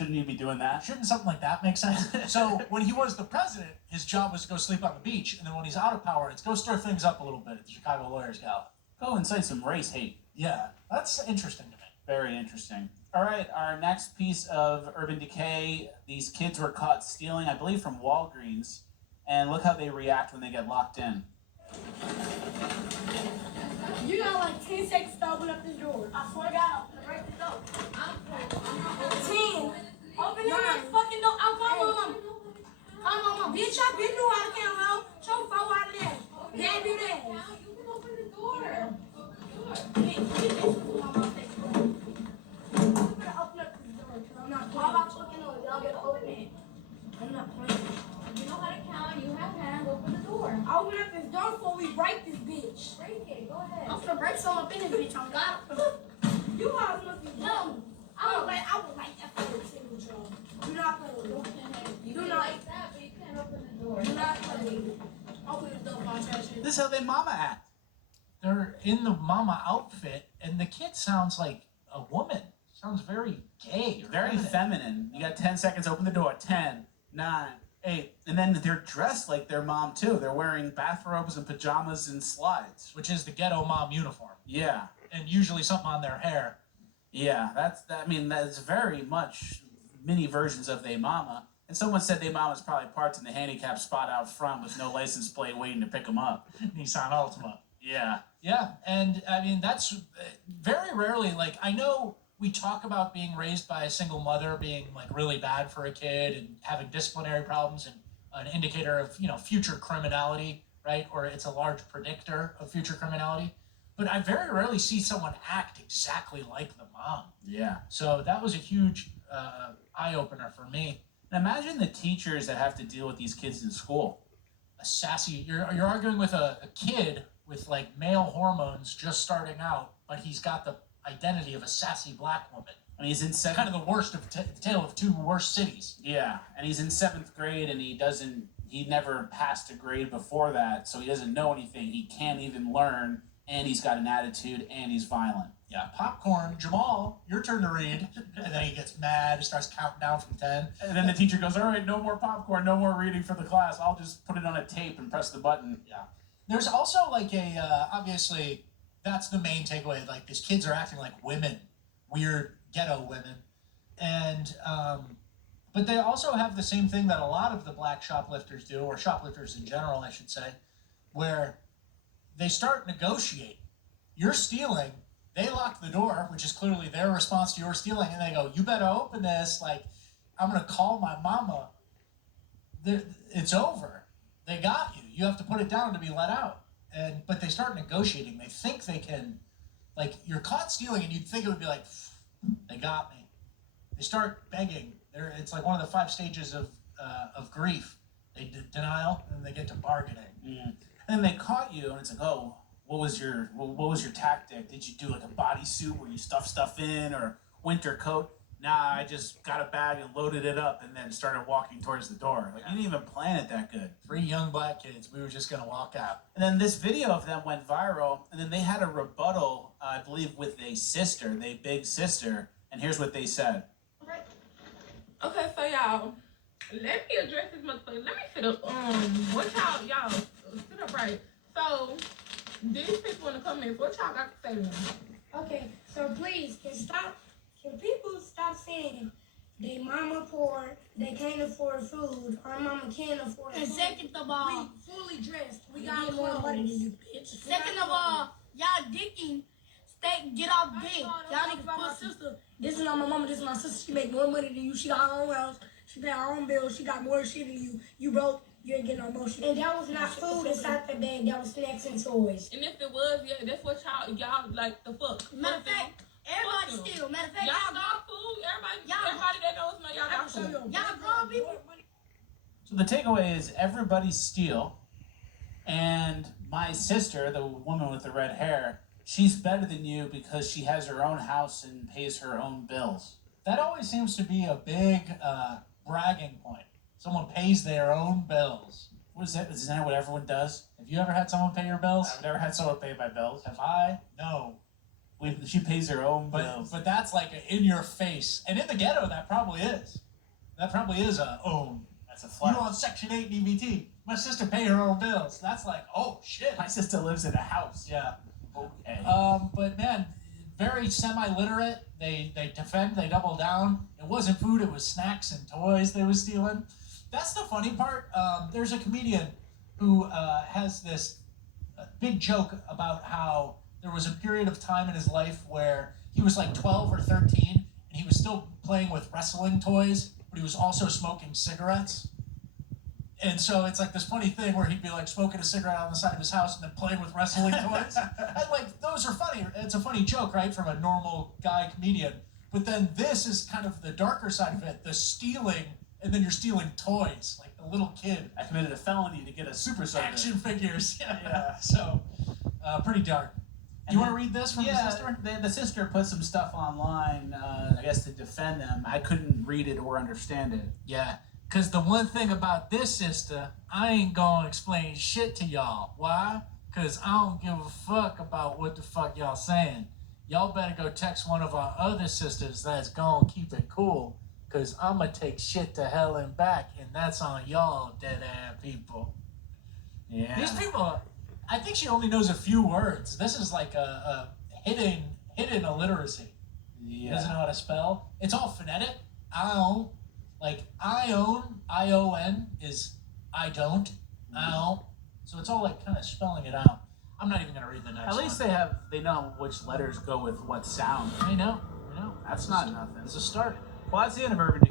Shouldn't he be doing that? Shouldn't something like that make sense? So when he was the president, his job was to go sleep on the beach, and then when he's out of power, it's go stir things up a little bit at the Chicago Lawyers Gala. Go incite some race hate. Yeah, that's interesting to me. Very interesting. All right, our next piece of urban decay. These kids were caught stealing, I believe, from Walgreens, and look how they react when they get locked in. You got like 10 seconds to open up this door. I swear to God, I'm gonna break the door. I'm 10. Open your fucking door. I'm calling my mom. Call my mom. Bitch, I been through out of camera, ho. Show 4 out of that. Dad do that. Now you can open the door. I'm gonna open up this door because I'm not playing. How about fucking know y'all gonna open it? I'm not playing. You know how to count. You have hands. Open the door. I'll open up this door before we break this bitch. Break it. Go ahead. I'm gonna break some up in this bitch. I'm God. You all must be dumb. I would like that for the single job. Do not play with me. You do not like that, but you can't open the door. Do not play with me. Open the door, my trash. This is how they mama act. They're in the mama outfit, and the kid sounds like a woman. Sounds very gay. Very feminine. You got 10 seconds, open the door. 10, 9, 8. And then they're dressed like their mom, too. They're wearing bathrobes and pajamas and slides. Which is the ghetto mom uniform. Yeah. And usually something on their hair. Yeah, that's very much mini versions of they mama. And someone said they mama's probably parked in the handicap spot out front with no license plate waiting to pick them up. Nissan Altima. Yeah. Yeah, and I mean, that's very rarely, like, I know we talk about being raised by a single mother being, like, really bad for a kid and having disciplinary problems and an indicator of, you know, future criminality, right? Or it's a large predictor of future criminality. But I very rarely see someone act exactly like the mom. Yeah. So that was a huge eye-opener for me. And imagine the teachers that have to deal with these kids in school. A sassy, you're arguing with a kid with like male hormones just starting out, but he's got the identity of a sassy black woman. And he's in seventh. Kind of the worst of the tale of two worst cities. Yeah, and he's in 7th grade, and he never passed a grade before that, so he doesn't know anything. He can't even learn, and he's got an attitude, and he's violent. Yeah, popcorn, Jamal, your turn to read. And then he gets mad, starts counting down from 10. And then the teacher goes, all right, no more popcorn, no more reading for the class. I'll just put it on a tape and press the button. Yeah. There's also like obviously, that's the main takeaway. Like, these kids are acting like women, weird ghetto women. And, but they also have the same thing that a lot of the black shoplifters do, or shoplifters in general, I should say, where they start negotiating. You're stealing. They lock the door, which is clearly their response to your stealing, and they go, you better open this. Like, I'm going to call my mama. It's over. They got you. You have to put it down to be let out. But they start negotiating. They think they can, like, you're caught stealing, and you'd think it would be like, they got me. They start begging. It's like one of the 5 stages of grief. They denial, and then they get to bargaining. Mm. And then they caught you, and it's like, oh, what was your tactic? Did you do like a bodysuit where you stuff stuff in, or winter coat? Nah, I just got a bag and loaded it up and then started walking towards the door. Like, you didn't even plan it that good. 3 young black kids. We were just going to walk out. And then this video of them went viral, and then they had a rebuttal, I believe, with a sister, their big sister. And here's what they said. Okay, so y'all, let me address this motherfucker. Let me sit up. What y'all sit up right. So these people in the comments, what y'all got to say to them? Okay, so please, can people stop saying they mama poor, they can't afford food, our mama can't afford food. And second of all, we fully dressed, we got get more clothes. money than you, bitch. Second of all, y'all dicking, get off dick. Y'all niggas my sister. This is not my mama, this is my sister. She make more money than you. She got her own house. She pay her own bills. She got more shit than you. You broke. You ain't getting no motion. And that was not food inside the bag. That was snacks and toys. And if it was, yeah, that's what y'all like the fuck. Matter of fact, everybody steal. Matter of fact, y'all got food. Everybody that knows me, y'all got food. Y'all grown people. So the takeaway is everybody steal, and my sister, the woman with the red hair, she's better than you because she has her own house and pays her own bills. That always seems to be a big bragging point. Someone pays their own bills. What is that? Isn't that what everyone does? Have you ever had someone pay your bills? I've never had someone pay my bills. Have I? No. She pays her own bills. But that's like in your face, and in the ghetto that probably is. That probably is a own. That's a flat. You on Section 8 DVT? My sister pay her own bills. That's like, oh shit. My sister lives in a house. Yeah. Okay. But man, very semi-literate. They defend. They double down. It wasn't food. It was snacks and toys they were stealing. That's the funny part. There's a comedian who has this big joke about how there was a period of time in his life where he was like 12 or 13 and he was still playing with wrestling toys, but he was also smoking cigarettes. And so it's like this funny thing where he'd be like smoking a cigarette on the side of his house and then playing with wrestling toys. And like, those are funny. It's a funny joke, right, from a normal guy comedian. But then this is kind of the darker side of it, the stealing, and then you're stealing toys, like a little kid. I committed a felony to get a super soda. Action figures. Yeah. So, pretty dark. Do you want to read this from the sister? The sister put some stuff online, I guess, to defend them. I couldn't read it or understand it. Yeah, because the one thing about this sister, I ain't gonna explain shit to y'all. Why? Because I don't give a fuck about what the fuck y'all saying. Y'all better go text one of our other sisters that's gonna keep it cool, because I'm gonna take shit to hell and back, and that's on y'all, dead-ass people. Yeah. These people, I think she only knows a few words. This is like a hidden illiteracy. Yeah. Doesn't know how to spell. It's all phonetic. I own, like I own, I-O-N is I don't, I don't. So it's all like kind of spelling it out. I'm not even gonna read the next one. At least they know which letters go with what sound. I know. That's not nothing. It's a start. Well, that's the end of Urban